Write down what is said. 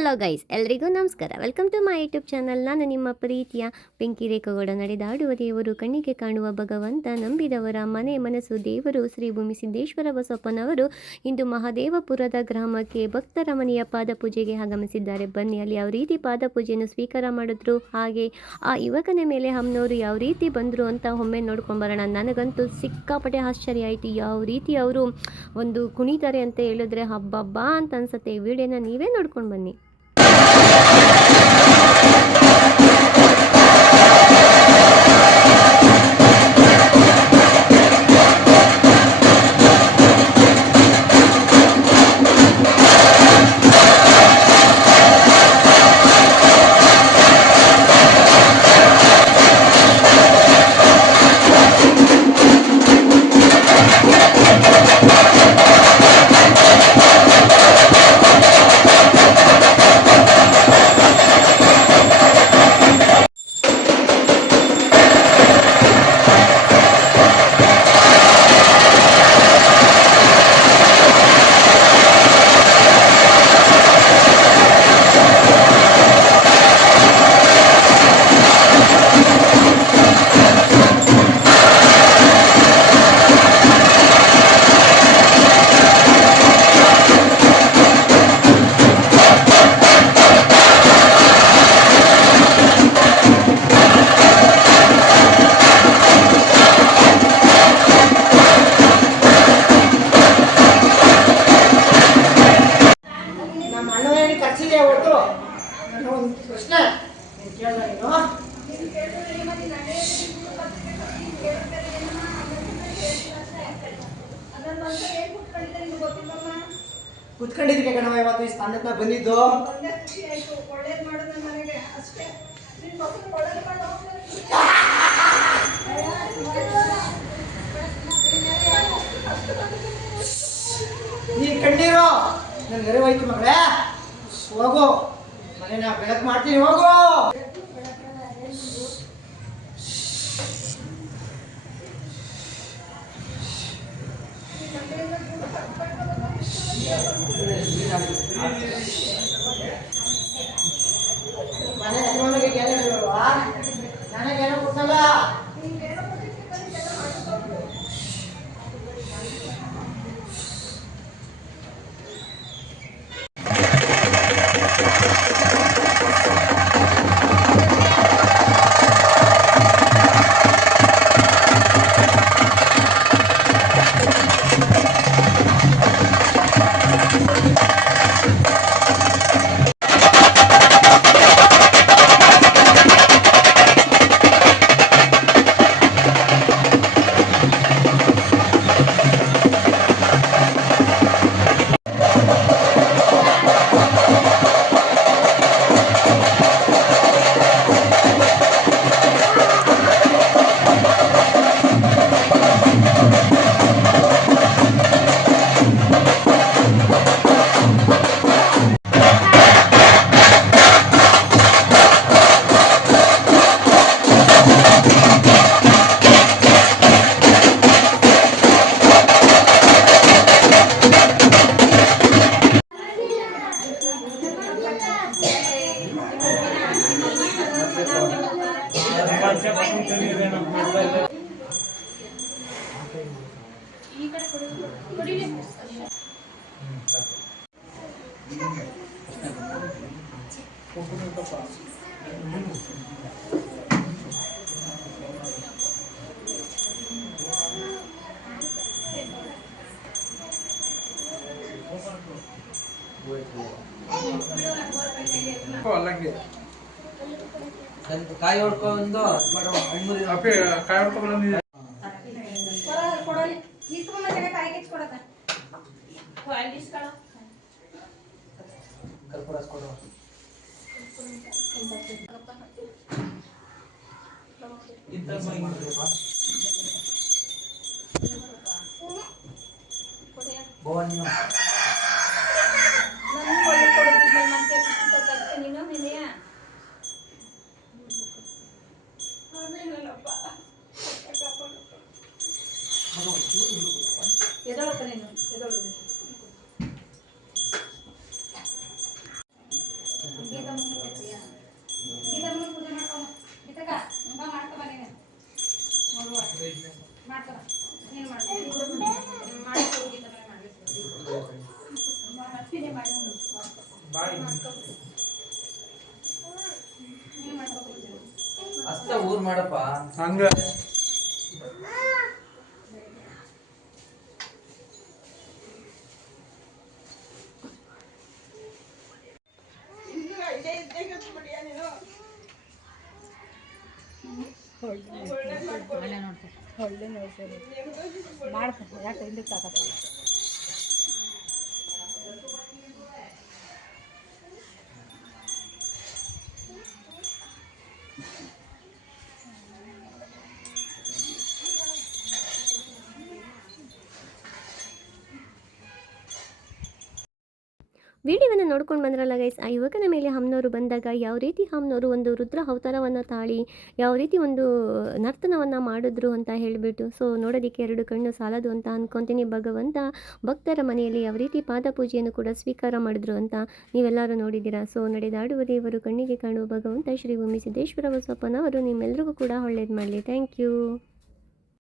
Hello guys, ಎಲ್ರಿಗೂ ನಮಸ್ಕಾರ. Welcome to my YouTube channel. ನಾನು ನಿಮ್ಮ ಪ್ರೀತಿಯ ಬೆಂಕಿ ರೇಖೆಗೌಡ. ನಡೆದಾಡುವ ದೇವರು, ಕಣ್ಣಿಗೆ ಕಾಣುವ ಭಗವಂತ, ನಂಬಿದವರ ಮನೆ ಮನಸ್ಸು ದೇವರು ಶ್ರೀ ಭೂಮಿ ಸಿದ್ದೇಶ್ವರ ಬಸಪ್ಪನವರು ಇಂದು ಮಹದೇವಪುರದ ಗ್ರಾಮಕ್ಕೆ ಭಕ್ತರ ಮನೆಯ ಪಾದಪೂಜೆಗೆ ಆಗಮಿಸಿದ್ದಾರೆ. ಬನ್ನಿ ಅಲ್ಲಿ ಯಾವ ರೀತಿ ಪಾದಪೂಜೆಯನ್ನು ಸ್ವೀಕಾರ ಮಾಡಿದ್ರು, ಹಾಗೆ ಆ ಯುವಕನ ಮೇಲೆ ಅಮ್ಮನವರು ಯಾವ ರೀತಿ ಬಂದರು ಅಂತ ಒಮ್ಮೆ ನೋಡ್ಕೊಂಡು ಬರೋಣ. ನನಗಂತೂ ಸಿಕ್ಕಾಪಟ್ಟೆ ಆಶ್ಚರ್ಯ ಆಯಿತು. ಯಾವ ರೀತಿ ಅವರು ಒಂದು ಕುಣಿತಾರೆ ಅಂತ ಹೇಳಿದ್ರೆ ಹಬ್ಬ ಅಂತ ಅನ್ಸುತ್ತೆ. ಈ ವಿಡಿಯೋನ ನೀವೇ ನೋಡ್ಕೊಂಡು ಬನ್ನಿ. ಕುತ್ಕೊಂಡಿದ್ದಕ್ಕೆ ಕಣವ ಇವತ್ತು ಈ ಸ್ಥಾನಕ್ಕೆ ಬಂದಿದ್ದು. ನೀನ್ ಕಂಡಿರೋ ನನ್ ನೆರವಾಯ್ತು ಮಗಳೇ. ಹೋಗು, ಮನೇನ ಬೆಳಕು ಮಾಡ್ತೀನಿ, ಹೋಗು. ಮನೆ ಯಜಮಾನಿಗೆ ಕೇಳ ಹೇಳುವಾ, ನನಗೇನೋ ಕೊಟ್ಟಲ್ಲ. ಕಾಯಿ ಹೊಡ್ಕೊಂಡು ಕಾಯಿ ಹೊಡ್ಕೊಂಡು ಅಷ್ಟ ಊರ್ ಮಾಡಪ್ಪ ಹಂಗ ಮಾಡ್ತಾರೆ ಯಾಕೆ ಹಿಂದಕ್ಕೆ ತಾಕತ್ತ ವಿಡಿಯೋವನ್ನು ನೋಡ್ಕೊಂಡು ಬಂದ್ರಲ್ಲ ಗೈಸ್, ಆ ಯುವಕನ ಮೇಲೆ ಹಮ್ನವರು ಬಂದಾಗ ಯಾವ ರೀತಿ ಹಮ್ನವರು ಒಂದು ರುದ್ರ ಅವತಾರವನ್ನು ತಾಳಿ ಯಾವ ರೀತಿ ಒಂದು ನರ್ತನವನ್ನು ಮಾಡಿದ್ರು ಅಂತ ಹೇಳಿಬಿಟ್ಟು, ಸೊ ನೋಡೋದಕ್ಕೆ ಎರಡು ಕಣ್ಣು ಸಾಲದು ಅಂತ ಅಂದ್ಕೊತೀನಿ. ಭಗವಂತ ಭಕ್ತರ ಮನೆಯಲ್ಲಿ ಯಾವ ರೀತಿ ಪಾದ ಪೂಜೆಯನ್ನು ಕೂಡ ಸ್ವೀಕಾರ ಮಾಡಿದ್ರು ಅಂತ ನೀವೆಲ್ಲರೂ ನೋಡಿದ್ದೀರಾ. ಸೊ ನಡೆದಾಡುವ ದೇವರು ಕಣ್ಣಿಗೆ ಕಾಣುವ ಭಗವಂತ ಶ್ರೀ ಭೂಮಿ ಸಿದ್ದೇಶ್ವರ ಬಸಪ್ಪನವರು ನಿಮ್ಮೆಲ್ಲರಿಗೂ ಕೂಡ ಒಳ್ಳೇದು ಮಾಡಲಿ. Thank you.